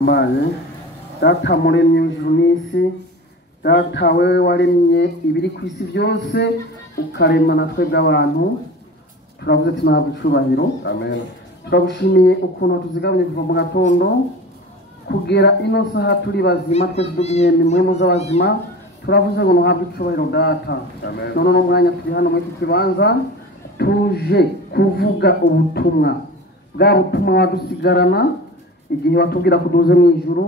Mbaye data muremye w'ijuru n'isi, data wewe waremye ibiri ku isi byose ukarema natwe bw'abantu, turavuze ati ntabwo icubahiro. Amen. Turagushimiye ukuntu tuzigamye kuva mu gatondo kugera ino saha turi bazima, twese tugihemba impwemu z'abazima. Turavuze ngo ntuhabwe icubahiro data. Amen. None no mwanya turi hano muri iki kibanza tuje kuvuga ubutumwa, bwa butumwa wadusigarana igihe watubwira kuduze mu ijuru,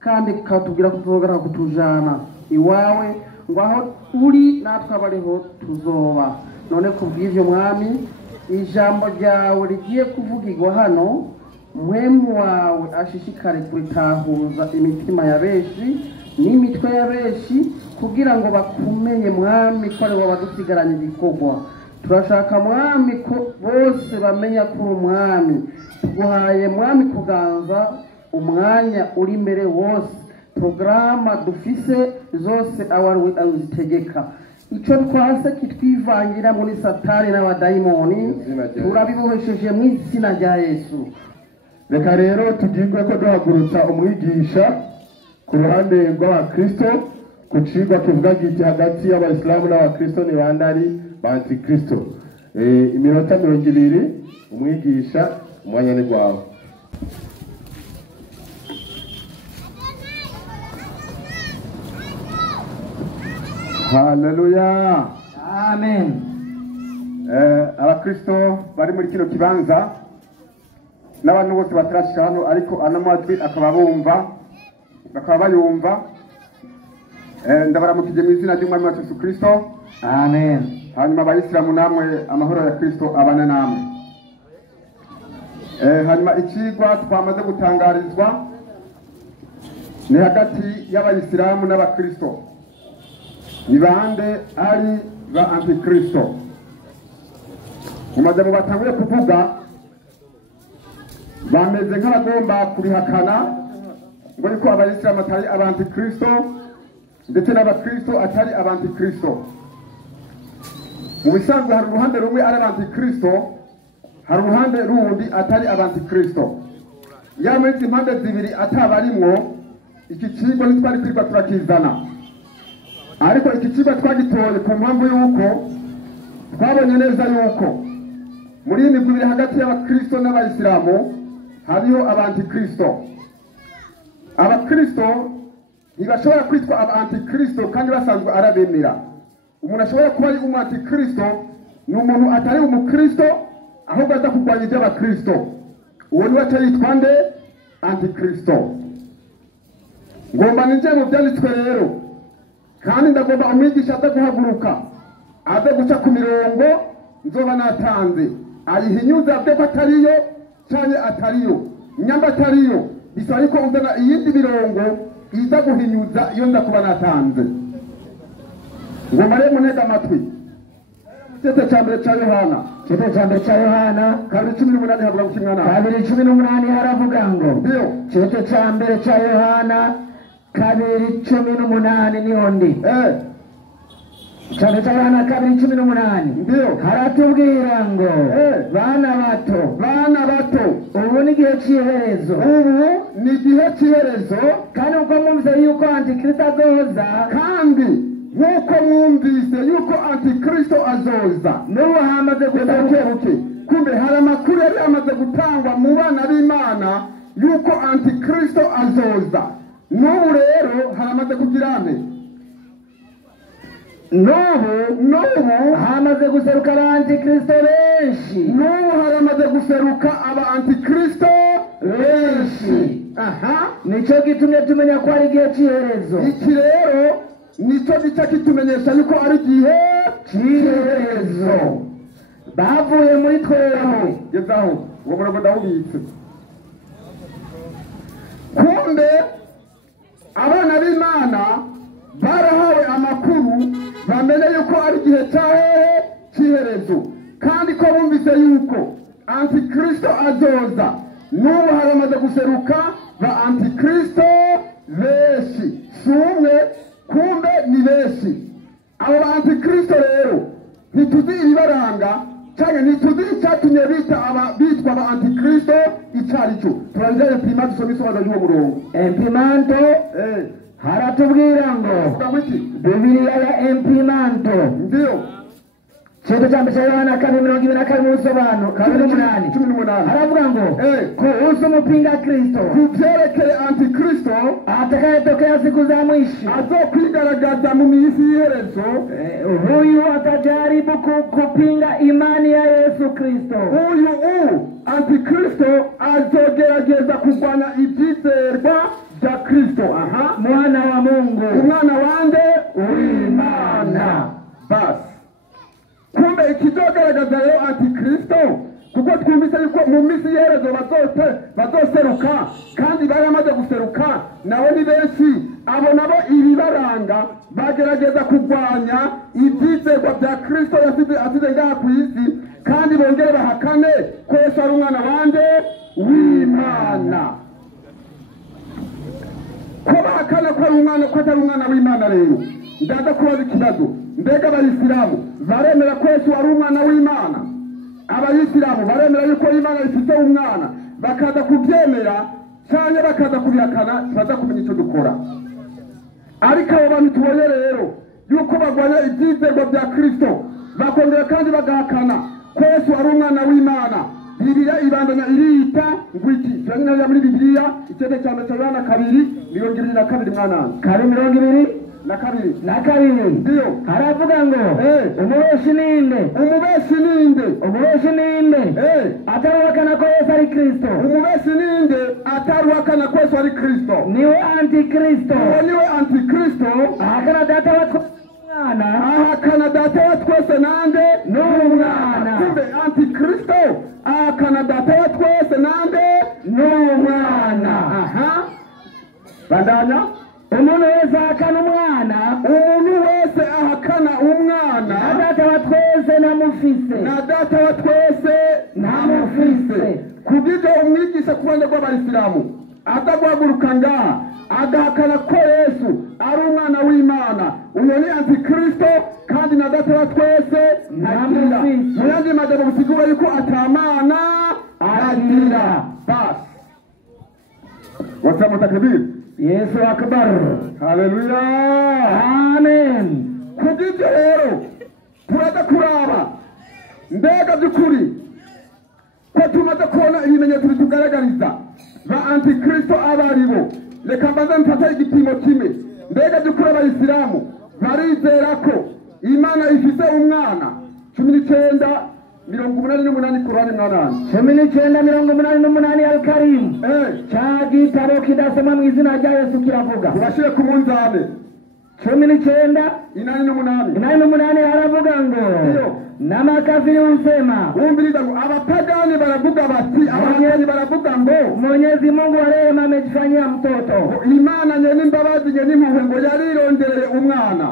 kandi ukatubwira kutuzogera kutujana iwawe, ngo aho uri natwe abariho tuzoba. None kubw'ivyo mwami, ijambo ryawe rigiye kuvugirwa hano, mpwemu wawe ashishikare kuritahuza imitima ya benshi n'imitwe ya benshi, kugira ngo bakumenye mwami ko ari wowe wadusigaranye igikorwa. Turashaka mwami ko bose bamenya ko uri umwami. Tuguhaye mwami kuganza umwanya uri imbere wose, programa dufise zose awari azitegeka. Ico twase kitwivangira muri satani n'abadayimoni turabibohesheje mu izina rya Yesu. Reka rero tugirwe ko duhagurutsa umwigisha ku ruhande rw'abakristo ku cigwa kivuga giti hagati y'abayisilamu n'abakristo ni bandari ba antikristo. Iminota 20 umwigisha umwanya ni gwawe. Haleluya. Amen. Abakristo bari muri kino kibanza n'abantu bose batarashika hano ariko anamajwi akaba bumva bakaba bayumva, ndabaramukije mu izina ry'umwami wacu Yesu Kristo. Amen. Hanyuma abayisilamu namwe amahoro ya Kristo abane namwe. Hanyuma ikigwa twamaze gutangarizwa ni hagati y'abayisilamu n'abakristo, ni bande ari ba antikristo. Mumaze mu batanguye kuvuga bameze nk'abagomba kubihakana ngo yuko abayisilamu atari abantikristo ndetse n'abakristo atari abantikristo. Mu bisanzwe hari uruhande rumwe ari abantikristo, hari uruhande rundi atari abantikristo. Yamwe izi mpande zibiri atabarimwo iki kigo ntitwari kwirirwa turakizana, ariko iki kigo twagitoye ku mpamvu y'uko twabonye neza y'uko muri iyi migwi ibiri hagati y'abakristo n'abayisilamu hariho abantikristo. Abakristo ntibashobora kwitwa abantikristo kandi basanzwe arabemera. Umuntu ashobora kuba ari umu-antikristo ni umuntu atari umukristo ahubwo aza kurwanya iby'abakristo. Uwo niwe aca yitwa nde? Antikristo. Ngomba ninjiye mu byanditswe rero, kandi ndagomba umwigisha aza guhaguruka aze guca ku mirongo nzoba natanze, ayihinyuze avuge ko atariyo cyane atariyo. Nyamba atariyo bisaba yuko uzana iyindi mirongo iza guhinyuza iyo nza kuba natanze. Ngomba rero munega amatwi. Cete ca mbere ca Yohana, Cete ca mbere ca Yohana 2:18 habura gukimwana. 2:18 haravuga ngo Ndio. Cete ca mbere ca Yohana 2:18 niho ndi. Cete ca Yohana 2:18 Ndio. haratubwira ngo bana bato ubu ni igihe cy'iherezo. Ubu ni igihe cy'iherezo, kandi uko mwumvise yuko antikristo azoza, kandi nk'uko mwumvise yuko antikristo azoza, n'ubu hamaze buke kumbe hari amakuru yari amaze gutangwa mu bana b'Imana yuko antikristo azoza. N'ubu rero haramaze kugira ane, n'ubu hamaze guseruka aba antikristo benshi. n'ubu haramaze guseruka aba antikristo benshi. Aha, Nico gitumye tumenya ko ari igihe cy'iherezo. iki rero nicyo gica kitumenyesha yuko ari igihe cy'iherezo. Bavuye muri twebwe. Gezaho uwo murongo ndawubitse. Kumbe abana b'Imana barahawe amakuru bamenye yuko ari igihe cy'iherezo, kandi ko bumvise yuko antikristo azoza. N'ubu haramaze guseruka ba antikristo benshi, si umwe, kumbe ni benshi. Abo ba antikristo rero ntituzi ibibaranga, cyane ntituzi icyatumye bitwa aba antikristo icyo ari cyo. Turangiza impima dusoma isobanuro ry'uwo murongo. Empimanto haratubwira ngo Bibiliya ya Empimanto ndiyo Chito cha mbere Yohana 2:22 mu bisobanuro 18 haravuga ngo kuhusu mpinga Kristo kubyerekeye antikristo atakayetokea siku za mwisho azokwigaragaza mu minsi y'iherezo, huyu atajaribu kupinga imani ya Yesu Kristo. Huyu antikristo azogerageza kurwanya ibyizerwa bya Kristo. Mwana wa Mungu, umwana wande w'Imana. Basi kumbe ikizogaragaza rero antikristo, kuko twumvise yuko mu minsi y'iherezo bazoseruka, kandi baramaze guseruka nabo ni benshi. Abo nabo ibibaranga bagerageza kurwanya ibyizerwa bya Kristo yasize ngaha ku isi, kandi bongere bahakane ko Yesu ari umwana wande w'Imana. Ko bahakana ko ari umwana, ko atari umwana w'Imana, rero ndaza kubaza ikibazo: mbega abayisilamu baremera ko Yesu ari umwana w'Imana? Abayisilamu baremera yuko Imana ifite umwana, bakaza kubyemera cyane bakaza kubihakana, tubaza kumenya icyo dukora. Ariko abo bantu tubonye rero yuko bagwanya ibyizerwa bya Kristo, bakongera kandi bagahakana ko Yesu ari umwana w'Imana, Bibiliya ibandanya irita ngo iki? Cyangwa muri Bibiliya icyete cya Yohana 2:22 mwana 2:22 ndiyo haravuga ngo umubeshi ninde ataruhakana ko Yesu ari Kristo. Umubeshi ninde ataruhakana ko Yesu ari Kristo? Niwe antikristo. Niwe antikristo ahakana data wa mwana, ahakana data wa twese nande n'umwana. Kumbe antikristo ahakana data wa twese nande n'umwana. Bandanya. Umuntu wese ahakana umwana, umuntu wese ahakana umwana, na data wa twese namufise, na data wa twese namufise. Kubw'ibyo umwigisha ku bana bw'abayisilamu ataguhaguruka ngaha agahakana ko Yesu ari umwana w'Imana, uyo ni antikristo, kandi na data wa twese namufise. Mu yandi magambo bisigura yuko atamana agira. Basi wasema takbir. Yesu akbar. Haleluya. Amen. Kubw'ibyo rero turaza kuraba mbega by'ukuri ko tumaze kubona ibimenyetso bitugaragariza ba antikristo abaribo. Reka mbanze mfate igipimo kimwe. Mbega by'ukuri abayisilamu barizera ko Imana ifite umwana? 19:88 Kurani mwanani 19:88 Al-Karim. Cha gitabo kidasoma mu izina rya Yesu kiravuga. Ubashire ku munzane 19:88 haravuga ngo n'amakafiri usema. Umbiriza ngo abapagani baravuga bati, abanyeni baravuga ngo Mwenyezi Mungu wa rehema amejifanyia mtoto. Imana nyene imbabazi nyene impuhwe ngo yarirondereye umwana.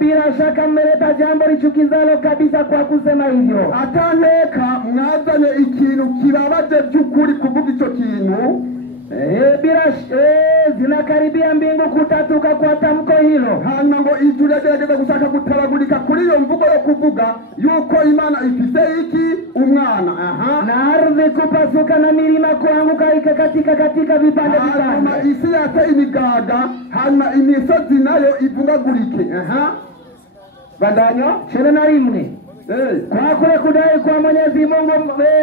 Bila shaka mmeleta jambo lichukizalo kabisa kwa kusema hivyo. Ataneka mwazanye ikintu kibabaje by'ukuri kuvuga icyo kintu. Zinakaribia mbingu kutatuka kwa tamko hilo. Hanyuma ngo ijuru yagerageza gushaka gutaragurika kuri iyo mvugo yo kuvuga yuko Imana ifite iki? Umwana. Na ardhi kupasuka na milima kuanguka katika vipande. Hanyuma isi yate imigaga, hanyuma imisozi nayo ivungagurike. Bandanya 21. Kwa kule kudai kwa Mwenyezi Mungu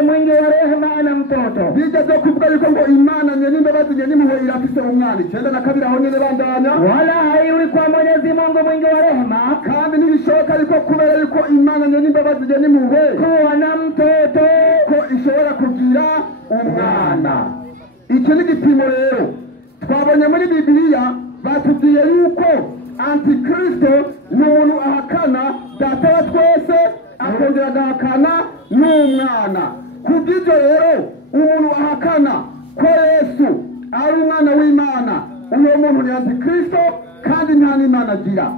mwingi wa rehema ana mtoto. Bigeze kuvuga yuko ngo Imana nyene imbabazi nyene impuhwe irafise umwana. 92 aho nyene bandanya. Wala haiwi kwa Mwenyezi Mungu mwingi wa rehema, kandi ntibishoboka yuko kubera yuko Imana nyene imbabazi nyene impuhwe kuwa na mtoto ko ishobora kugira umwana. Iki ni igipimo rero twabonye muri Bibiliya. Batubwiye yuko antikristo ni umuntu ahakana data wa twese, akongera agahakana n'umwana. Kubw'ibyo rero umuntu ahakana ko Yesu ari umwana w'Imana, uwo muntu ni antikristo, kandi nta n'Imana agira.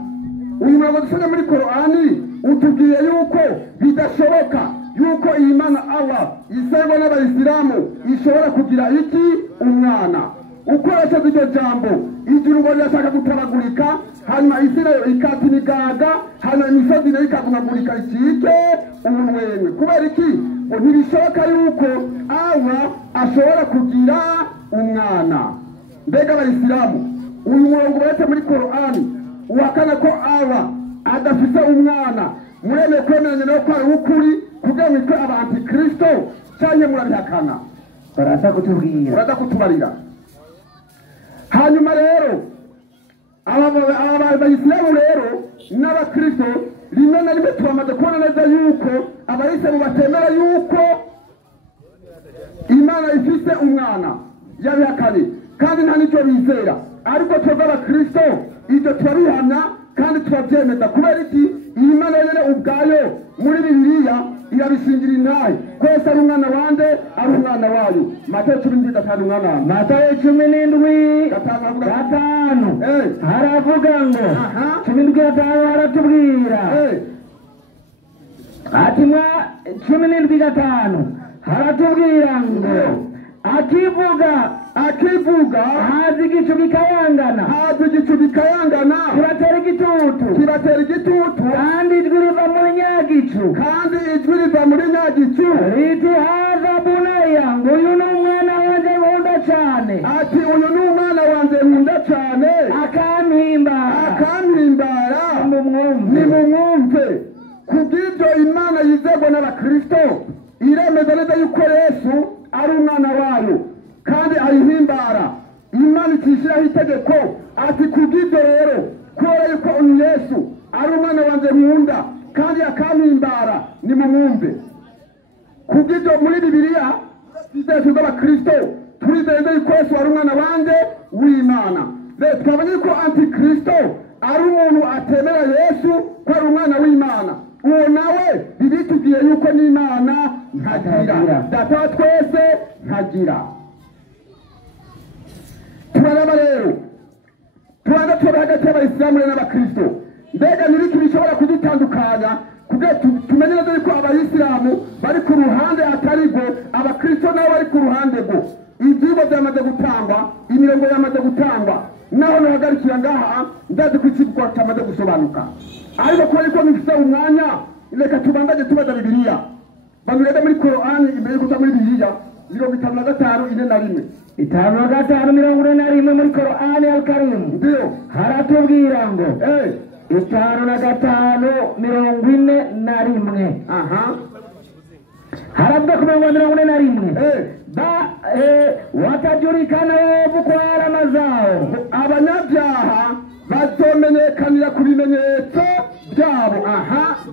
Uyu murongo dusanga muri Korani utubwiye yuko bidashoboka yuko iyi Imana Allah isengwa n'abayisilamu ishobora kugira iki? Umwana. ukoresheje iryo jambo ijuru ngo rirashaka gutabagurika, hanyuma isi nayo ikata imigaga, hanyuma imisozi nayo ikagumagurika ikike umunwenwe. kubera iki? ngo ntibishoboka yuko aba ashobora kugira umwana. mbega abayisilamu, uyu murongo uretse muri korani uhakana ko aba adafite umwana, muremeye kwemeranya nawe ko ari ukuri kugira ngo itwe aba antikristo cyangwa murabihakana? baraza kutubarira. hanyuma rero aba bayisilamu rero n'abakristo rimwe na rimwe turamaze kubona neza yuko abayisilamu batemera yuko imana ifite umwana, yabihakanye kandi nta nicyo bizera. ariko twebwe abakristo ibyo turabihamya kandi turabyemeza. kubera iki? iyi mana nyine ubwayo muri bibiliya irabishingira intahe ko Yesu ari umwana wande, ari umwana wayo. Matayo 17:5 umwana wawe. Matayo 17:5 haravuga ngo 17:5 haratubwira ati 17:5 haratubwira ngo akivuga hazi igicu gikayangana, kibatera igitutu, kandi ijwi riva muri nyagicu, riti haza bunaya, ngo uyu ni umwana wanje nkunda cyane, ati uyu ni umwana wanje nkunda cyane, akampimbara, nimumwumve. kubw'ibyo imana yizerwa n'abakristo iremeza neza yuko Yesu ari umwana wayo kandi ayihimbara. imana ikishyiraho itegeko ati kubw'ibyo rero kubera yuko Yesu ari umwana wanjye nkunda kandi akampimbara, nimumwumve. kubw'ibyo muri bibiliya twizeye bw'abakristo turizeye yuko Yesu ari umwana wanjye w'Imana. rero twabonye ko antikristo ari umuntu atemera Yesu ko ari umwana w'Imana. uwo nawe bibitubwiye yuko n'Imana ntagira, data wa twese ntagira. turaraba rero turaza tuba hagati y'abayisilamu n'abakristo. mbega n'ibiki bishobora kudutandukanya kugira tumenye neza yuko abayisilamu bari ku ruhande atari rwo, abakristo nabo bari ku ruhande rwo. ibyigwa byamaze gutangwa, imirongo yamaze gutangwa, naho nahagarikira ngaha ndazi ko ikigo cyamaze gusobanuka. ariko kubera yuko bifite umwanya, reka tubangaje tubaza bibiliya. bamurebe muri korani imbere y'uko muri bibiliya 55:4 55:4 muri korani al-Karim. ndio haratubwira ngo 55:41 haravuga ku 41 watajulikana waovu kwa alama zao, abanyabyaha bazomenyekanira ku bimenyetso byabo.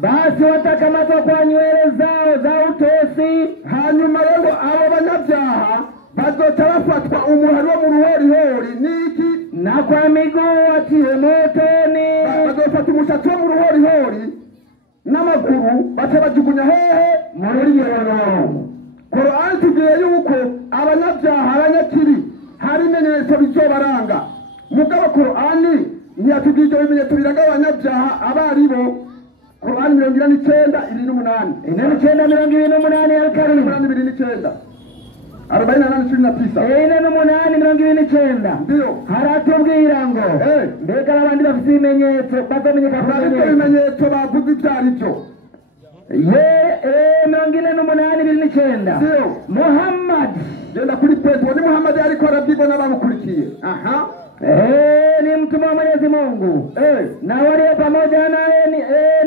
basi watakamatwa kwa nywele zao za utosi. hanyuma rero abo banyabyaha bazoca bafatwa umuhari wo mu ruhorihori n'iki, na kwa miguu watiwe motoni. bazofata umushatsi wo mu ruhorihori n'amaguru baca bajugunya hehe? muri Yerusalemu. korani tugiye yuko abanyabyaha, abanyakiri hari ibimenyetso bizobaranga. mugabo korani ntiyatubwiye ibyo bimenyetso biranga abanyabyaha abaribo. korani 49:28 al-Karim 49:29 48:29 ndio haratubwira ngo mbega abandi bafite ibimenyetso bazamenyeka ku bimenyetso bavuze ibyo ari byo. 48:29 ndio Muhammad, genda kuri Petro, ni Muhammad ariko arabyigwa n'abamukurikiye. ni mtume wa Mwenyezi Mungu, na wale pamoja naye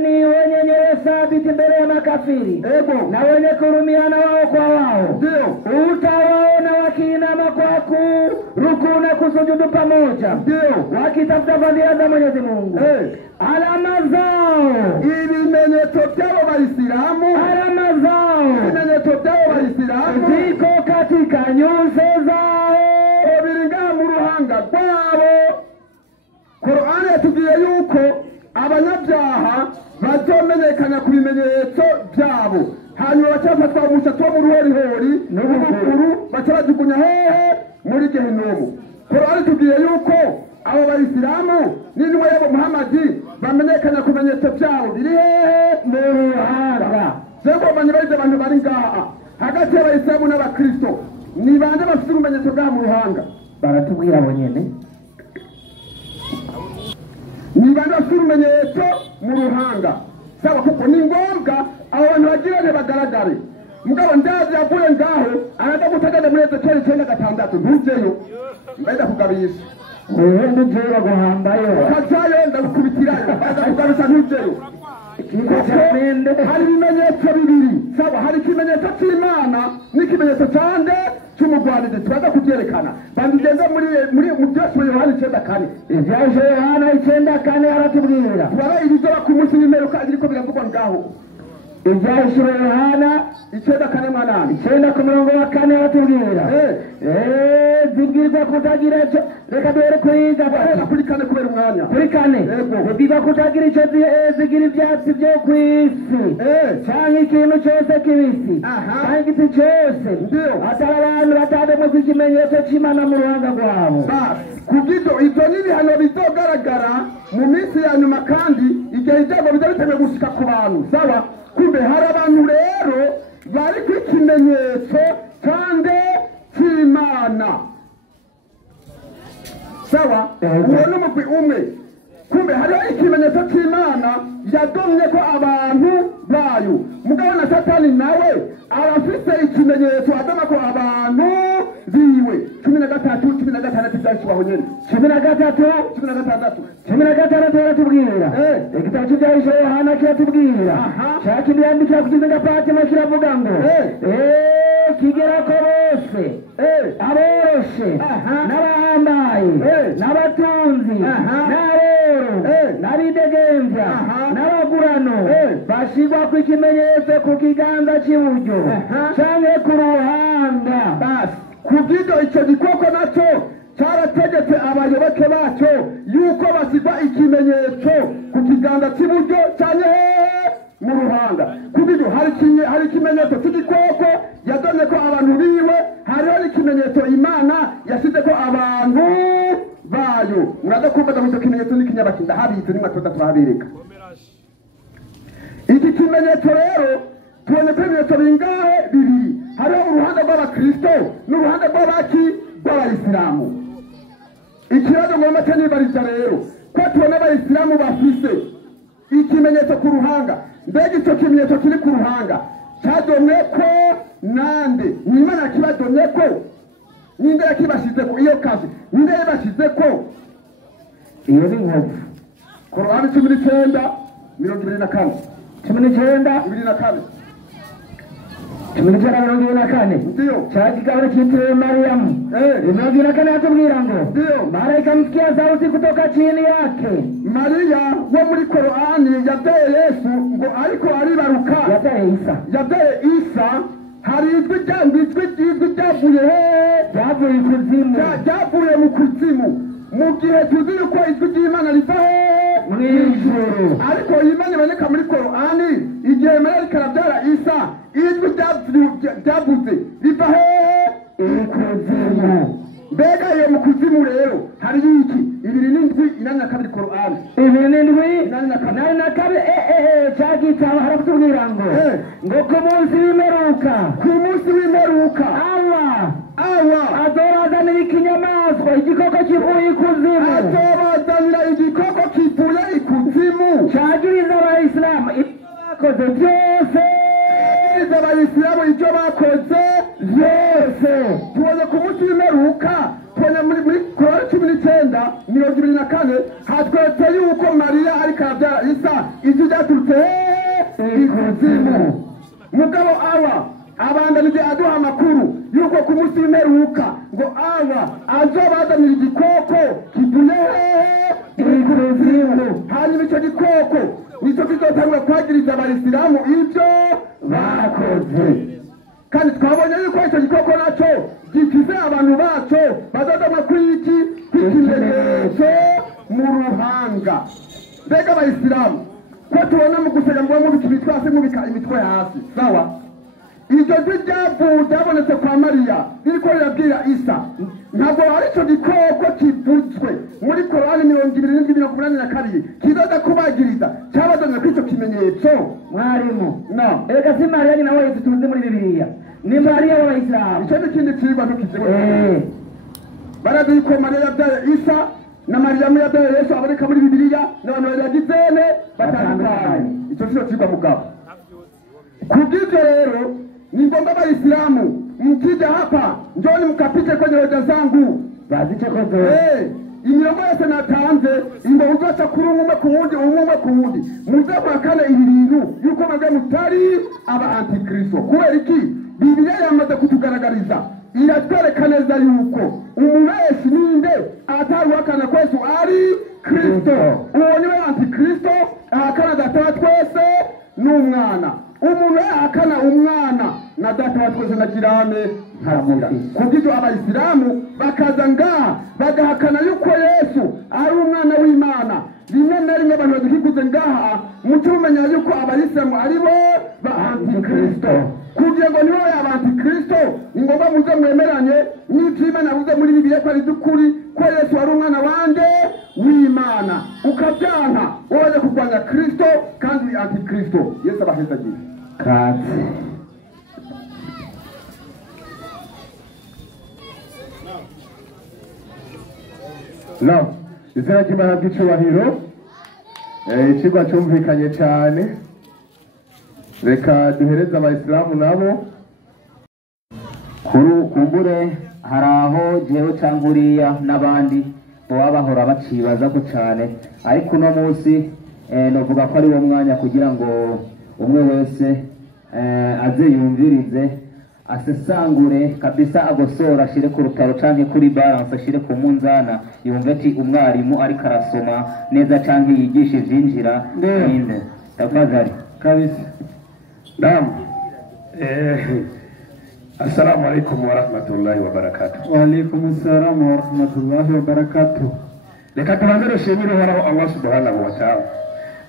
ni wenye nyoyo thabiti mbele ya makafiri, na wenye kurumiana wao kwa wao. ndio utawaona wakiinama kwa kurukuu na kusujudu pamoja, ndio wakitafuta fadhila za Mwenyezi Mungu. alama zao, ibimenyetso by'abo Bayisilamu, alama zao, ibimenyetso by'abo Bayisilamu ziko katika nyuso zao, biringa mu ruhanga rwabo. Korani yatubwiye yuko abanyabyaha bazomenyekana ku bimenyetso byabo, hanyuma bacafatwa umushatsi wo mu ruhorihori n'ubukuru baca bajugunya hehe? muri Gehinomu. Korani tubwiye yuko abo Bayisilamu n'intumwa yabo Muhammadi bamenyekana ku bimenyetso byabo biri hehe? mu ruhanga. Sego banyibarize abantu bari ngaha hagati y'Abayisilamu n'Abakristo, ni bande bafite ibimenyetso bwa mu ruhanga? baratubwira abo nyene niba bafite urumenyetso mu ruhanga saba kuko ni ngombwa abo bantu bagira ntibagaragare mugabo ndazi yavuye ngaho araza gutagana muri Ezekiyeli 9:6 ntujeyo mbaza kugabisha wewe ndujeyo baguhambayo ukajayo ndagukubitirayo baza kugabisha ntujeyo hari ibimenyetso bibiri saba hari ikimenyetso cy'Imana n'ikimenyetso cyande cy'umugwanide turaza kubyerekana bandugenda mu byose Yohana 9:4 ivyaje Yohana 9:4 aratubwira barayiriza ku munsi w'imperuka ariko biravugwa ngaho ivyashiro Yohana 9:8 9:4 aratubwira zibwirwa kutagira ico reka duhere kwiga kuri kane kubera umwanya kuri kane zibwirwa kutagira ico zigira ivyatsi vyo kw'isi canke ikintu cose kibisi canke igiti cose atari abantu batademwe kw'ikimenyetso c'Imana mu ruhanga rwabo kubw'ivyo ivyo n'ibihano bizogaragara mu minsi ya nyuma kandi igihe ibyago biza biteguye gushika ku bantu sawa kumbe hari abantu rero bari kw'ikimenyetso kandi cy'Imana sawa uwo n'umugwi umwe kumbe hariho ikimenyetso cy'Imana yadomye ko abantu bayo mugabo na Satani nawe arafise ikimenyetso adoma ko abantu biwe 13:16 byashibaho nyene 13:16 baratubwira igitabo cy'Ivyahishuro Yohana kiratubwira cyakindi yandikira ku kizinga Fatima kiravuga ngo kigera ko bose aboroshe n'abahambaye n'abatunzi n'aboro n'abidegemvya n'abagurano bashigwa ku ikimenyetso ku kiganza cy'iburyo canke ku ruhanga kubw'ibyo icyo gikoko nacyo cyarategetse abayoboke bacyo yuko basigwa ikimenyetso ku kiganza cy'iburyo cyane mu ruhanga kubw'ibyo hari ikimenyetso cy'igikoko yadonye ko abantu biwe hariho n'ikimenyetso Imana yasize ko abantu bayo muraza kumva icyo kimenyetso n'ikinyabakinda habitse nimwatoza turabereka iki kimenyetso rero tubonye ko ibimenyetso bingahe bibiri hariho uruhande rw'abakristo n'uruhande rw'abayisilamu ikibazo ngomba cyo nibariza rero ko tubona abayisilamu bafise ikimenyetso ku ruhanga mbega icyo kimenyetso kiri ku ruhanga cyadomwe ko nande ni Imana yakibadomye ko ninde yakibashize ko iyo kazi ninde yabashize ko iyo ni nkovu Korani 19:24 19:24 ndio cyakigaburo cyitiriwe Mariamu 24 yatubwira ngo ndio malaika msikia sauti kutoka chini yake Maria wo muri Korani yabyaye Yesu ngo ariko aribaruka yabyaye Isa hari ijwi ryavuye ryavuye mu kuzimu mu gihe tuzi yuko ijwi ry'Imana riva mw'ijuru ariko Imana iboneka muri Korani igihe Mariya arabyara Isa ijwi ryavuze riva ikuzimu mbega iyo mu kuzimu rero hari iki 2:8 Korani 2:8 cyagitabo haratubwira ngo ku munsi w'imperuka Allah azobazanira ikinyamaswa igikoko kivuye ikuzimu cyagiriza abayisilamu bakoze byose icyo bakoze byose tubonye ku munsi w'imperuka tubonye muri Korani 19:24 hatwetse yuko Mariya ariko arabyara Isa ijwi ryaturutse ikuzimu mugabo abandanije aduha amakuru yuko ku munsi w'imperuka ngo azobazanira igikoko kivuye ikuzimu hanyuma icyo gikoko nicyo kizotangura kwagiriza abayisilamu ibyo bakoze kandi twabonye yuko icyo gikoko nacyo gifise abantu bacyo bazadama kw'iki kw'ikimenyetso mu ruhanga mbega abayisilamu ko tubona mu gusega ngo mubika imitwe hasi mubika imitwe hasi sawa iryo jwi ryabonetse kwa Mariya ririko rirabwira Isa ntabwo ari cyo gikoko kivuzwe muri Korani 22:82 kizaza kubagiriza cyabazanye kw'icyo kimenyetso mwarimu ega si Mariya ni nawe tuzi muri Bibiliya ni Mariya w'Abayisilamu icyo n'ikindi kigwa ntukizibona barazi yuko mariya yabyaye isa na mariyamu yabyaye yesu aboneka muri bibiliya n'abantu bagizene batandukanye. Icyo cyo kigwa mugabo. Kubw'ibyo rero ni ngombwa abayisilamu mkija hapa njoni mkapite kwenye hoja zangu bazice kozo imirongo yose natanze ngo uzaca kuri umwe ku wundi muze mwakane ibi bintu yuko mwebwe mutari aba antikristo. Kubera iki? Bibiliya yamaze kutugaragariza, iratwereka neza yuko umubeshi ninde ataruhakana ko Yesu ari Kristo. Uwo niwe antikristo, ahakana data wa twese n'umwana. Umuntu ahakana umwana na data wa twese na kirame ntaramira. Kubw'ibyo abayisilamu bakaza ngaha bagahakana yuko Yesu ari umwana w'Imana. Rimwe na rimwe abantu bagikuze ngaha mutumenya yuko abayisilamu ari bo ba antikristo. Kugira ngo nibo yaba antikristo ni ngombwa muze mwemeranye n'ibyo Imana yavuze muri Bibiliya ko ari by'ukuri ko Yesu ari umwana wande w'Imana. Ukabyanka waje kurwanya Kristo kandi uri antikristo. Yesu abahezagiye kazi. No, izina ry'Imana ry'icubahiro, ikigwa cyumvikanye cyane. Reka duhereze abayisilamu nabo. Kumbure hari aho jewe canke uriya n'abandi baba bahora bacibaza ko cyane, ariko uno munsi novuga ko ari wo mwanya kugira ngo umwe wese aze yumvirize, asesangure kabisa, agosora, ashire ku rutaro canke kuri balance, ashire ku munzana, yumve ati umwarimu ariko arasoma neza canke yigisha ivyinjira ninde. Tafadhali kabisa. Naam. Assalamu alaikum wa rahmatullahi wa barakatuh. Wa alaikum assalam wa rahmatullahi wa barakatuh. Reka tubanze dushimire Uhoraho Allah subhanahu wa ta'ala.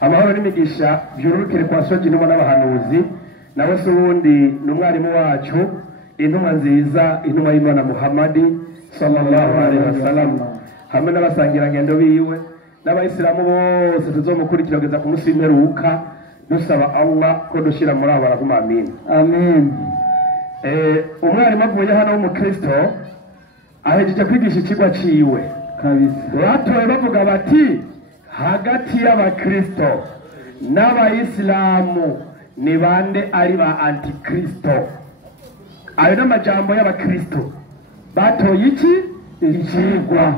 Amahoro n'imigisha byururukire kwa soji n'umwe n'abahanuzi nawe se ubundi n'umwarimu wacu, intumwa nziza, intumwa y'Imana Muhammadi sallallahu alaihi wasallam, hamwe n'abasangirangendo biwe n'abayisilamu bose tuzomukurikira kugeza ku munsi w'imperuka, dusaba Allah ko dushira muri abo barahuma. Amin. Amen. Umwarimu avuye hano w'umukristo ahejeje kwigisha ikigwa ciwe kabisa. Batoye bavuga bati hagati y'abakristo n'abayisilamu ni bande ari ba antikristo. Ayo n'amajambo y'abakristo batoye iki ikigwa.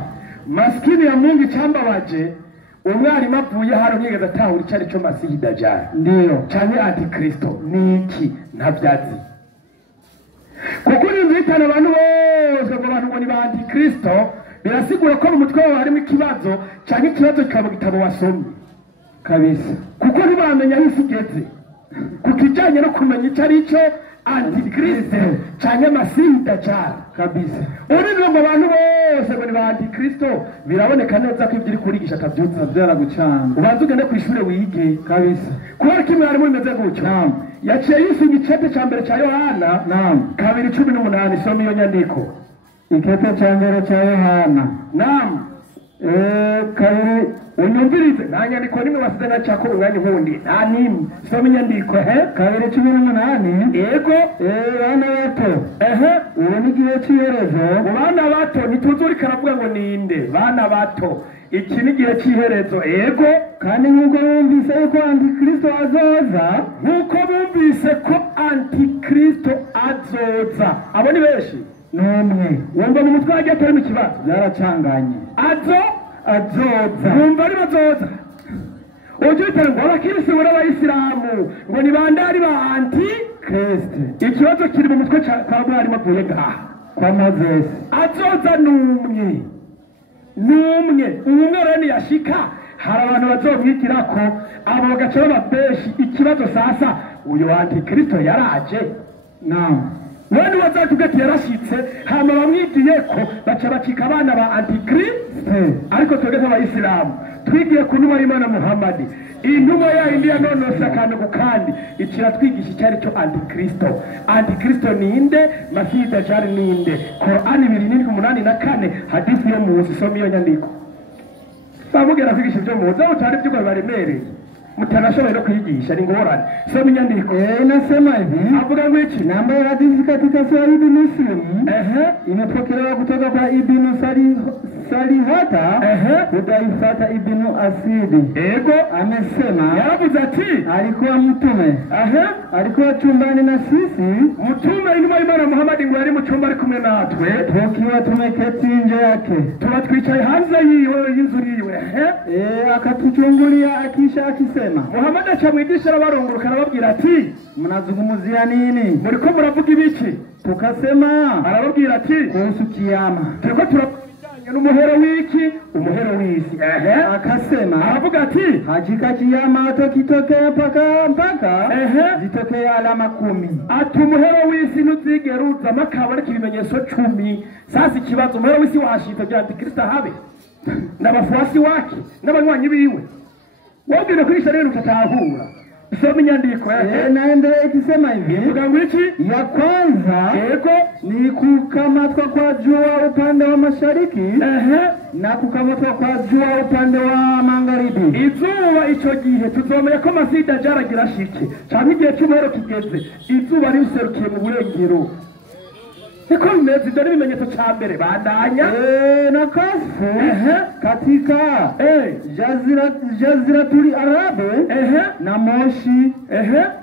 Maskini ya Mungu cyambabaje, umwarimu avuye hano ntiyigeze atahura icyo ari cyo Masihi Dajjal Ndiyo cyane antikristo ni iki, ntabyazi. Kuko n'inzitana abantu bose ngo abantu ngo ni ba antikristo, birasigura ko mu mutwe wawe harimo ikibazo cyangwa ikibazo kikaba mu gitabo wasomye kabisa. kuko ntibamenya aho isi igeze ku kijyanye no kumenya icyo ari cyo antikristo cyangwa Masihi Dajjal kabisa. urindira ngo abantu bose ngo ni ba antikristo, biraboneka neza ko ibyo uri kurigisha atabyutsa byaragucanga. ubanza ugende ku ishuri wige kabisa. kubera ko imwarimu bimeze gutyo. Naam. Yaciye yisinga icete cya mbere cya Yohana Naam. 2:18. Soma iyo nyandiko. Ikete cya mbere cya Yohana. Naam. Kabiri unyumvirize, nta nyandiko nimwe wasize na cyako umwanya nkundi, nta nimwe. Soma inyandiko. 2:18. Yego. Bana bato. Ubu ni igihe cy'iherezo. Bana bato ntituzi uri karavuga ngo ninde. Bana bato, iki ni igihe cy'iherezo. Yego. Kandi nk'uko bumvise ko antikristo azoza, nk'uko bumvise ko antikristo azoza, abo ni benshi n'umwe. wumva mu mutwe wagiye atarimo ikibazo, Byaracanganye. azoza wumva ari bazoza. ujye uhita ngo abakirisi buri abayisilamu ngo ni bande ari ba antikristo. Ikibazo kiri mu mutwe kwa mwarimu avuye ngaha kwa Moses. azoza n'umwe. Umwe rero niyashika hari abantu bazomwigira ko abo bagaca bababeshi. Ikibazo sasa, uyu antikristo yaraje. Naam. Wani wazatuga ati yarashitse, hama bamwigiye ko baca bacika abana ba antikristo. Ariko twebwe nk'abayisilamu twigiye ku ntumwa y'Imana Muhammadi, intumwa yayindi yanonosa akantu ku kandi, ikiratwigisha icyo ari cyo antikristo. Antikristo ninde? Masihi Dajjal ninde? Korani 2:8 hadithi yo munsi. Soma iyo nyandiko. Bamugera kwigisha ibyo muzi, aho cyane by'uko baremereye. mutanashoboye no kwigisha ni ngorane. Soma inyandiko. Inasema hivi, Avuga ngo iki? namba ya hadithi katika Swahili Ibn Muslim imepokelewa kutoka kwa Ibn Salihata kudaifata Ibn Asidi. Ego Amesema yaravuze ati alikuwa mtume, alikuwa chumbani na sisi, mutume inuma y'Imana Muhammad ngo yari mu cyumba ari kumwe natwe, tukiwa tumeketi nje yake, tuba twicaye hanze y'inzu yiwe. Akatuchungulia akisha akisema, Muhammad acamwigisha arabarunguruka arababwira ati mnazungumzia nini? muriko muravuga ibiki? Tukasema Arababwira ati kuhusu kiyama. turiko turabijanye n'umuhero w'iki? Umuhero w'isi. Akasema Aravuga ati hakika kiyama kitokea mpaka zitokea alama 10. ati umuhero w'isi ntuzigera uzamo akaba ariko ibimenyetso 10. Sasa ikibazo umuhero w'isi washitse bya Antikristo habe n'abafuasi wake n'abanywanyi biwe, wabwira kwisha rero utatahura. Soma inyandiko. Naendelea ikisema hivi, Vuga ngo iki? ya kwanza Ego ni kukamatwa kwa jua upande wa mashariki na kukamatwa kwa jua upande wa magharibi. Izuba icyo gihe tuzomenya ko Masihi Dajjal agira shike cyangwa igihe cy'umuhero kigeze, izuba riserukiye mu burengero. Niko bimeze, ibyo ni ibimenyetso cya mbere. Bandanya. Na kafu katika Jaziratul Arab na Moshi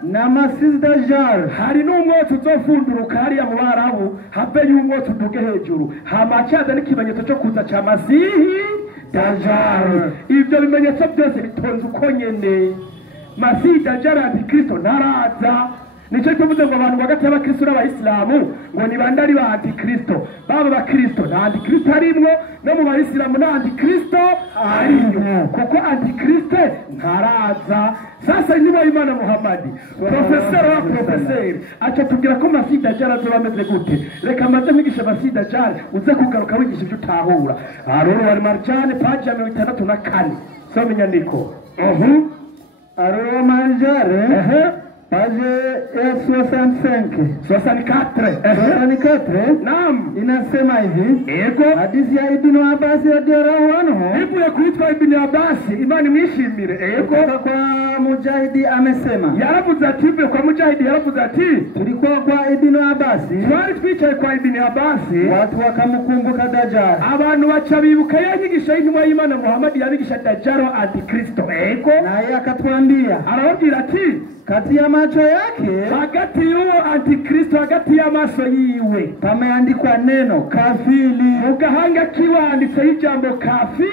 na Masihi Dajjal. Hari n'umwotsi uzofunduruka hariya mu Barabu, have y'umwotsi uduge hejuru, hama cyaza n'ikimenyetso cyo kuza cya Masihi Dajjal. Ibyo bimenyetso byose bitonze uko nyene. Masihi Dajjal Antikristo ntaraza. Nicyo tuvuze ngo abantu bagati y'abakristo n'abayisilamu ngo ni bande ari ba Antikristo. Baba bakristo nta Antikristo arimwo, no mu bayisilamu nta Antikristo arimwo, kuko Antikristo ntaraza. Sasa niba Imana Muhammad profeseri acha tubwira ko Masihi Dajjal azoba ameze gute. Reka maze mwigisha Masihi Dajjal uze kugaruka wigisha ibyo utahura. Aroro wari Marjane page ya 64. Soma inyandiko. Aroro Marjane page 64. Naam. Inasema hivi, Ego hadithi ya Ibn Abbas radhiyallahu anhu, ipo ya kuitwa Ibn Abbas, Imani mwishimire. Ego kutoka kwa Mujahidi amesema, yaravuze ati ipo kwa Mujahidi yaravuze ati tulikuwa kwa Ibn Abbas, twari twicaye kwa Ibn Abbas, watu wakamkumbuka Dajjal, abantu baca bibuka yanyigisha y'intumwa y'Imana Muhammad yabigisha Dajjal Antikristo. Ego naye akatwambia, arababwira ati kati ya macho yake, hagati y'uwo Antikristo, hagati y'amaso yiwe pameandikwa neno kafiri, mu gahanga kiwe handitseho ijambo kafiri.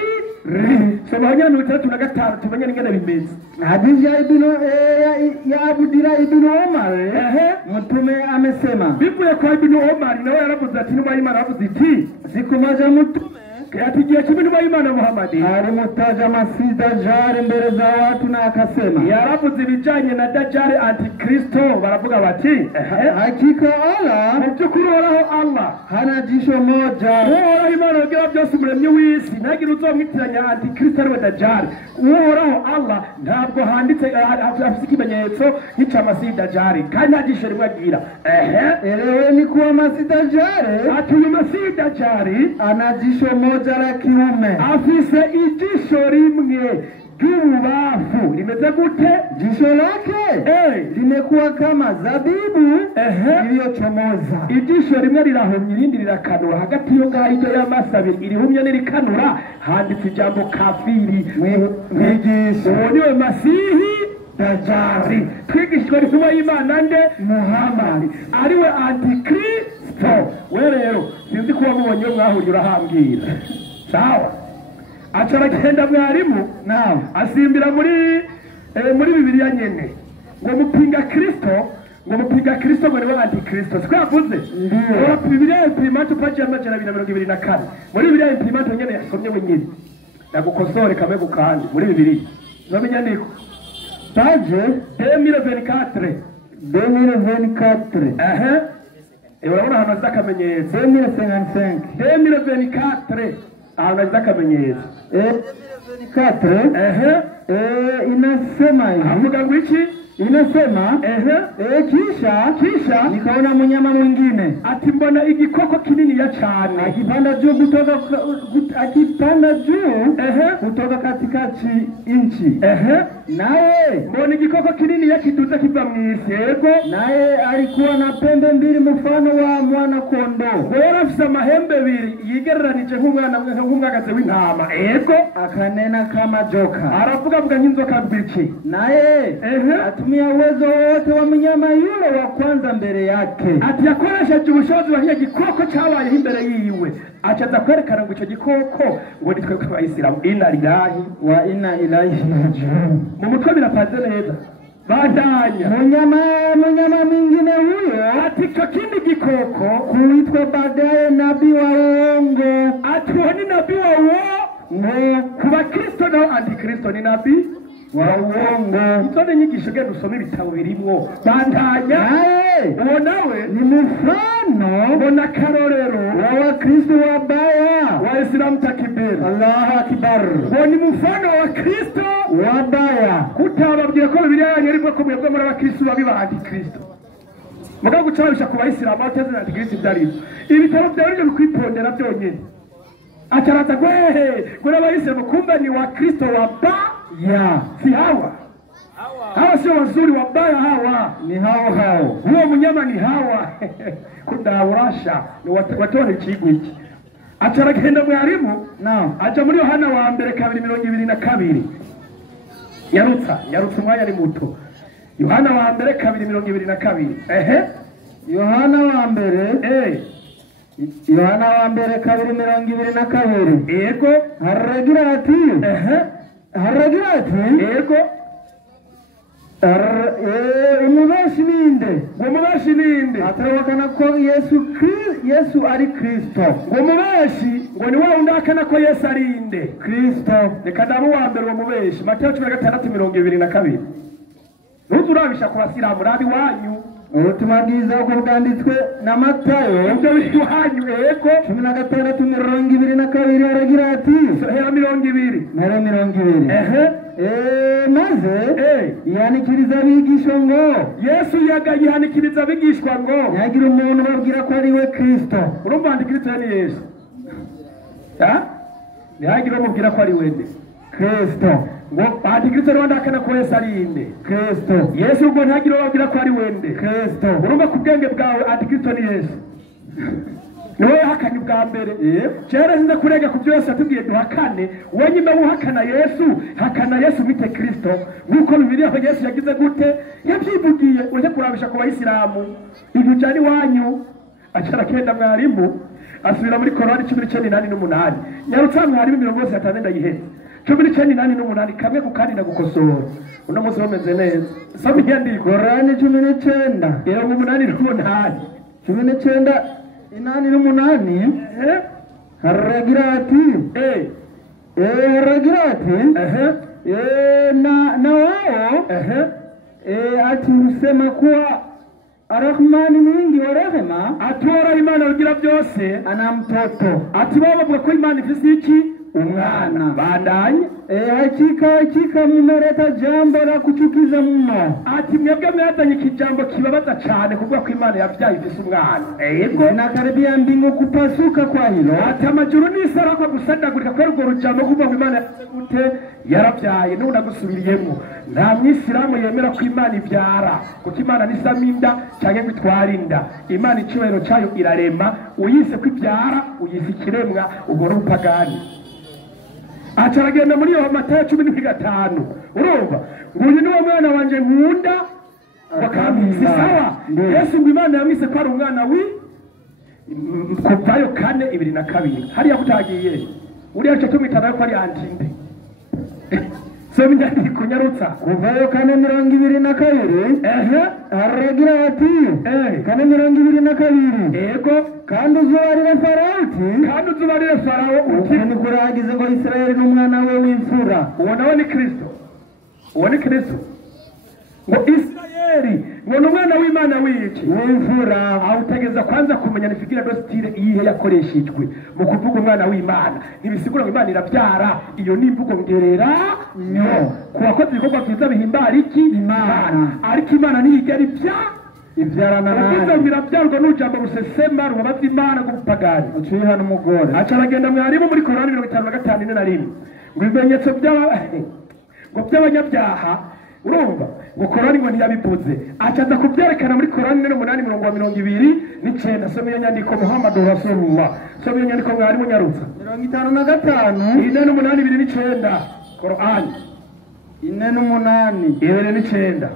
Soma hanyuma 3:5 tumenye ingene bimeze. Hadithi ya ya Abdullah ibn Umar, mtume amesema, bivuye kwa Ibn Umar nawe yaravuze ati n'umwa y'Imana yaravuze iti siku moja mtume atigiye cy'intumwa y'Imana Muhammad alimutaja Masihi Dajjal mbele za watu na akasema, yaravuze ibijanye na Dajjal Antikristo, baravuga bati hakika Allah, mu by'ukuri uhoraho Allah hana jisho moja. uhoraho Imana yogira byose umuremyi w'isi, ntagire uzomwitiranya Antikristo ariwe Dajjal. uhoraho Allah ntabwo handitse afite ikimenyetso nk'icya Masihi Dajjal, kandi nta jisho rimwe agira. Eleweni kuwa Masihi Dajjal, ati uyu Masihi Dajjal ana jisho moja la kiume, afise ijisho rimwe ry'ububafu. Limeze gute? Jisho lake limekuwa kama zabibu iliyochomoza. Ijisho rimwe rirahumye irindi rirakanura, hagati yo ngaho iryo y'amaso abiri irihumye n'irikanura handitse ijambo kafiri. Mwigisha uwo niwe Masihi Dajjal twigishwa n'intumwa y'Imana nde Muhammad, ariwe Antikristo. We rero sinzi kuba mubonye mwahuriye urahambwira. Sawa, aca aragenda mwarimu nawe asimbira muri Bibiliya nyene ngo mupinga Kristo ngo niwe Antikristo. Siko yavuze Bibiliya imprimante page ya 224 muri Bibiliya imprimante nyene yasomye wenyine. Ndagukosore kamwe gukandi muri Bibiliya namenye niko page 2024 urabona hano zakamenyetso 2024 ahantu zakamenyetso 2024 inasema hivi, avuga ngo iki? inasema kisha nikaona mnyama mwingine ati mbona igikoko kinini ya cyane akipanda juu kutoka katikati inchi naye mbona igikoko kinini ya kiduza kiva mw'isi yego naye alikuwa na pembe mbili mfano wa mwana kondoo yari afise amahembe abiri yigereranije nk'umwagazi w'intama yego akanena kama joka aravuga nk'inzoka mbiki naye atumia uwezo wote wa mnyama yule wa kwanza mbele yake ati yakoresheje ubushobozi bwa gikoko cyabayeho imbere yiwe acaza kwerekana ngo icyo gikoko ngo ni twebwe abayisilamu inna lillahi wa inna ilaihi rajiun mu mutwe birapanze neza badanya mnyama mwingine huyo ati icyo kindi gikoko kuitwa baadaye nabii wa uongo ati uwo ni nabii wa uongo ku bakristo nao antikristo ni nabii wa uongo itone nyigisho genda usome ibitabo birimwo bandanya uwo nawe ni mfano mbona karorero wa wakristo wabaya waislamu takbir Allahu akbar uwo ni mfano wa kristo wabaya kutababwiye ko bibiliya yanyu ariko ko mwebwe muri abakristo babi ba antikristo mugabo gucabisha ku bayisilamu bateze na antikristo byari ibitabo byawe byo kwipondera byonyine acharaza gwehe kuna bayisilamu kumbe ni wa kristo waba ya si hawa sio wazuri wabaya hawa ni hao huo mnyama ni hawa kudaurasha ni watone ikigo iki acaragenda mwarimu aja muri Yohana wa mbere 2:22 yarutsa umwanya ari muto Yohana wa mbere 2:22 Yohana wa mbere 2:22 yego haragira ati yego umubeshi ninde atawakana ko Yesu ari Kristo umubeshi ngo ni wa undakana ko Yesu ari inde Kristo reka ndabu wa mbere umubeshi Mateyo 16:22 nuzurabisha ku basilamu rabi wanyu ubutumwa bwiza uko bwanditswe na Matayo ibyo biri wanyu yego 16:22 aragira ati hera 20 maze yanikiriza abigisha ngo Yesu yihanikiriza abigishwa ngo yagira umuntu babwira ko ari we Kristo urumva Kristo ni Yesu yagira umubwira ko ari wende Kristo ngo Kristo rwanda akana ko Yesu ari inde Kristo Yesu ngo ntagira babwira ko ari wende Kristo urumva ku bwenge bwawe Kristo ni Yesu niwe hakanye bwa mbere cyera nza kurega ku byose atubwiye duhakane wenyine uhakana Yesu bite Kristo nkuko bibiliya aho Yesu yagize gute yabyivugiye uje kurabisha ku bayisilamu ibyo cyari wanyu acara kenda mwarimu asubira muri Korani 19:8 nyarutsa mwarimu 50 ndayiheze 19:8 kamwe kukandi na gukosora uno munsi bameze neza sabi yandi Korani 19 8:8 haragira ati na wao ati husema kuwa Arahmani mwingi wa rehema atora Imana ugira byose ana mtoto ati baba bavuga ko Imana ifise iki umwana bandanye hakika mmereta jambo la kuchukiza mno ati mwebwe mwazanye kijambo kibabaza cyane kuvuga ko Imana yavyaye ifise umwana yego nakaribia mbingu kupasuka kwa hilo ati amajuru n'isara ko gusadagurika ko urwo rujambo kuvuga ko Imana gute yaravyaye none gusubiriyemo nta mwisilamu yemera ko Imana ivyara kuko Imana ni saminda cyangwa kwitwarinda Imana icubero cyayo irarema uyise ko ivyara uyise kiremwa ubwo rupagani acaragenda muri yo Matayo 10:5 urumva nguyu ni wo mwana wanje nkunda bakamisi sawa Yesu ngo Imana yamwise ko ari umwana kuvayo 4:22 hariya kutagiye uriya cyo tumitana ko ari antinde so binyandi kunyarutsa kuvayo 4:22 haragira ati 4:22 yego kandi uzubarire Farao uti ni kuragize ngo Israeli n'umwana we w'imfura uwo nawe ni Kristo ngo Israeli ngo ni umwana w'Imana w'iki w'imfura awutegeza kwanza kumenya nifigira do style iyihe yakoreshejwe mu kuvuga umwana w'Imana ntibisigura ngo Imana irabyara iyo ni imvugo ngerera nyo ku bakozi ibikorwa byiza bihimbara iki Imana ariko Imana ntiyigera ibyarana ubwiza birabyarwa n'ujambo rusesema rubabaza Imana nk'ubupagani uciye hano umugore aca aragenda mwarimu muri Korani 55:4 ngo ibimenyetso by'abanyabyaha urumva ngo Korani ngo ntiyabivuze aca aza kubyerekana muri Korani 8:29 some iyo nyandiko Muhammadu Rasulullah some iyo nyandiko mwarimu nyarutsa 55 4:8-9 Korani 4:8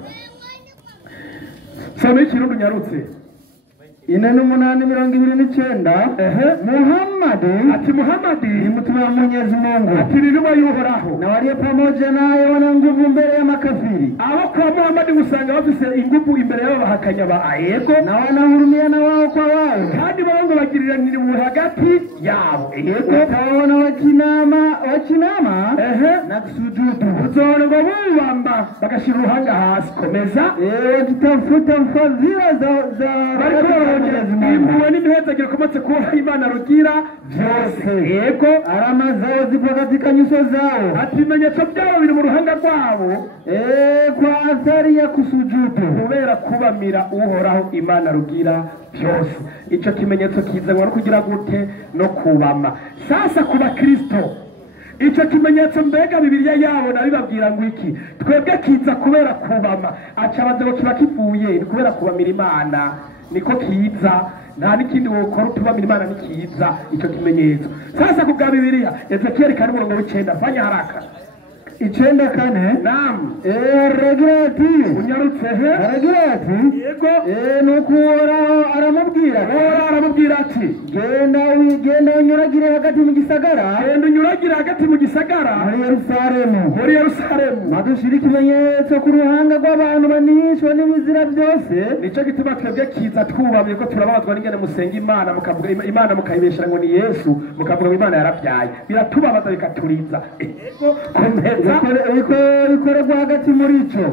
some ikirundo nyarutse 4:29 Muhammadi ati Muhammadi ni mtume wa Mwenyezi Mungu ati ni numa y'uhoraho na walio pamoja naye wana nguvu mbele ya makafiri abo kwa Muhammadi usanga bafise ingufu imbere yabo bahakanya ba ayego na wanahurumiana wao kwa wao kandi babango bagiriranira mu hagati yabo yego utaona wachinama na kusujudu uzona ngo bubamba bagashira uruhanga hasi komeza wakitafuta fadhila za imbuwe n'imihezagiro kometse kuba Imana rugira byose yego alama zao zipo katika nyuso zao ati ibimenyetso byabo biri mu ruhanga rwabo kwa athari ya kusujudu kubera kubamira uhoraho Imana rugira byose ico kimenyetso kizanwa no kugira gute no kubama sasa kuba Kristo ico kimenyetso mbega Bibiliya yabo nabibabwira ngo iki twebwe kiza kubera kubama aca baze kiba kivuye kubera kubamira Imana niko kiza nta n'ikindi wokora utubamira Imana nikiza ico kimenyetso sasa kubwa Bibiliya Ezekiel 9:9 fanya haraka 9:4 naam aragira ati unyarutse aragira ati yego nukura aramubwira ati genda unyuragire hagati mu gisagara muri Yerusalemu madushira ikimenyetso ku ruhanga rw'abantu banishwa n'ibizira byose nico gituma twebwe kiza twubamye ko turababazwa n'ingene musenga Imana mukavuga Imana mukayibeshera ngo ni Yesu mukavuga ngo Imana yarabyaye biratubabaza bikaturiza kompeza bikorerwa hagati muri ico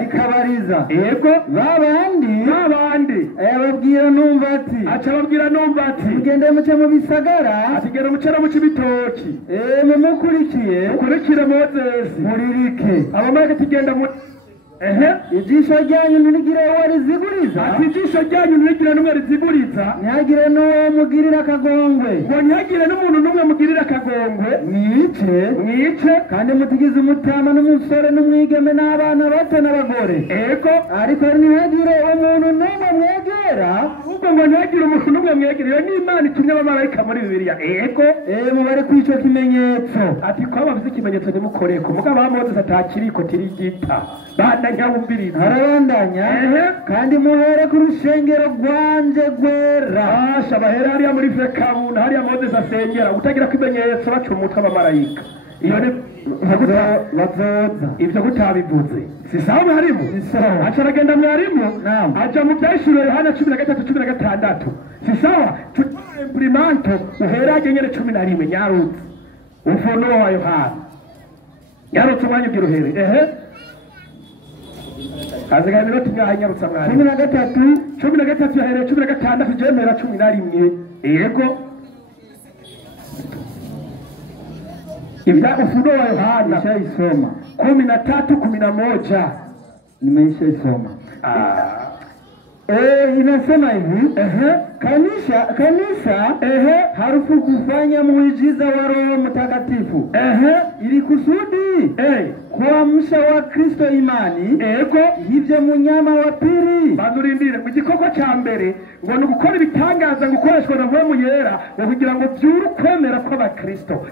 bikabariza yego babandi ababwira numva ati mugende muce mu bisagara atigera mucera mu kibitoki mukurikire Moses muririke abamarayika tigenda mu ijisho ryanyu ntirigire uwo riziguriza ati ijisho ryanyu ntirigire n'umwe riziguriza ntihagire n'uwo mugirira akagongwe ngo ntihagire n'umuntu n'umwe mugirira akagongwe mwice kandi mutigize umutama n'umusore n'umwigeme n'abana bato n'abagore ego ariko ntihagire umuntu n'umwe mwegera ahubwo ngo ntihagire umuntu n'umwe mwegera iyo ni Imana itumye abamarayika muri Bibiliya ego mubare kw'ico kimenyetso ati ko bavuze ikimenyetso nimukoreko mugabo ba Moses atakiriko tirigita nyawumbiriza arabandanya kandi muhere ku rushengero rwanje rwera bahera hariya muri Fekabu hariya Moses asengera utagira kwimenyetso baca umutwe abamarayika iyo ni bazoza ibyo gutabivuze si sawa harimo aca aragenda mwarimu aja mu byashiro Yohana 13:16 si sawa imprimanto uhera nyene 11 nyarutse ufunuo wa Yohana nyarutse umwanya ugiruhere Azega minota ngaha nyarutsa mwari 13 yahereye 16 jemera 11 yego ibya ufunuo wa Yohana nishaisoma 13:11 nimeishaisoma inasema hivi kanisa harufu kufanya muujiza wa Roho Mtakatifu ili kusudi kuamsha wa Kristo imani hivyo munyama wa pili bandurindire mu gikorwa cya mbere ngo ni gukora ibitangaza gukoreshwa na Mpwemu Yera ngo kugira ngo byuru kwemera ko ba Kristo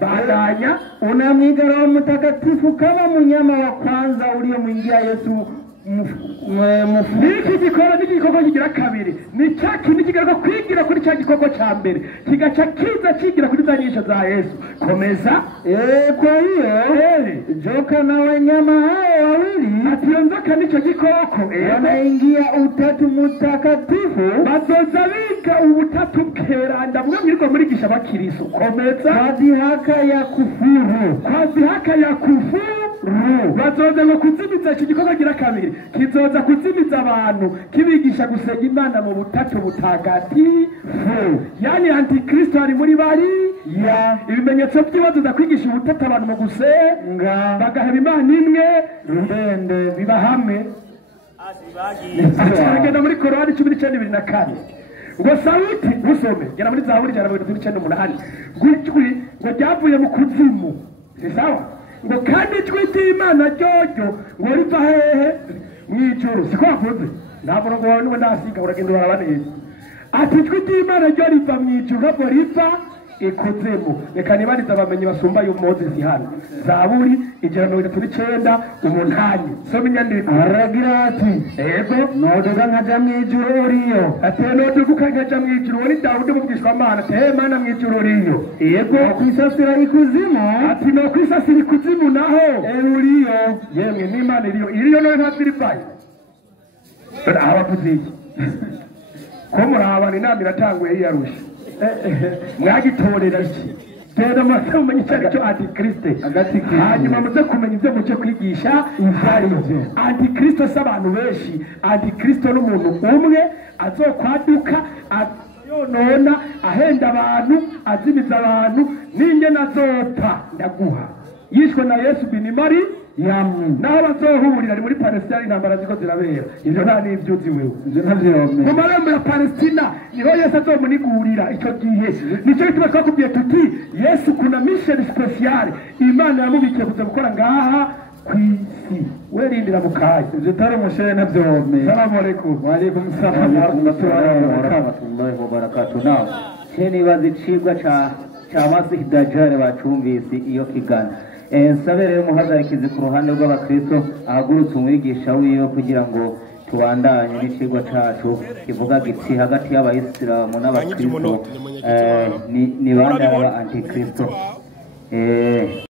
badanya unamwiga Roho Mtakatifu kama munyama wa kwanza uliomwingia Yesu niki gikora n'igikorwa kigira kabiri ni cya kindi kigaruka kwigira kuri cya gikorwa cya mbere kigaca kiza kigira kuri za nyisho za Yesu. Komeza. Kwa hiyo joka na wanyama hao wawili ati iyo nzoka nicyo gikoko wanaingia utatu mutakatifu, bazoza biga ubutatu bweranda bumwe mwirwa murigisha abakiriso. Komeza. kwa dhihaka ya kufuru, kwa dhihaka ya kufuru bazoza ngo kuzimiza iki gikorwa gira kabiri kizoza kuzimiza abantu kibigisha gusenga Imana mu butatu butagatifu. Yani antikristo ari muri bari ya ibimenyetso by'ibibazo za kwigisha ubutatu abantu mu gusenga bagaheba Imana imwe rubende bibahame. Agenda muri Korani 19:24 ngo Sawuti usome gera muri Zaburi 1:9 gujwi ngo ryavuye mu kuzimu. Si sawa? Ngo kandi ijwi ry'Imana ryoryo ngo riva hehe mw'ijuru. Siko wavuze ntabwo ngo niwe nasiga uragenda urabaneza ati ijwi ry'Imana ryo riva mw'ijuru ntabwo riva ikuzimu. Reka nibariza abamenyi basumba uyu Moses hano Zaburi 1:39 soma inyandiko aragira ati ego nodoga nkaja mw'ijuru uriyo, ati nodoga nkaja mw'ijuru uri Dawudi mubwishwa Mana ati Mana mw'ijuru uriyo ego kwisasira ikuzimu, ati no kwisasira ikuzimu naho uriyo yemwe n'Imana iriyo no ntazirifaye. Abavuze iki ko murabana inama iratanguye yarusha mwagitorera iki genda mwase umenye icyari cyo antikristo hanyuma muze kumenya ibyo mucyo kwigisha ihariyo. Antikristo si abantu benshi, antikristo n'umuntu umwe azokwaduka yonona ahenda abantu azimiza abantu n'ingene azopfa ndaguha yishwe na Yesu bin Mari yamwe naho bazohurira ari muri Palestina intambara ziko zirabera. Ibyo nta n'ibyuzi wewe ibyo ntavyome mu marembo ya Palestina niho Yesu azomunigurira icyo gihe. Nicyo bituma twakubwiye tuti Yesu kuna mission special Imana yamubikiye kuza gukora ngaha kwisi. Werindira mukaye ibyo tari mushere navyome. Salamu alaykum. Wa alaykum salam wa rahmatullahi wa barakatuh. Naam, cheni bazicibwa cha Masih Dajjal bacumvise iyo kigana. Nsabe rero muhagarikize ku ruhande rw'abakristo ahagurutse umwigisha wiyo kugira ngo tubandanye n'icigwa cacu kivuga giti hagati y'abayisilamu n'abakristo ni bande aba antikristo.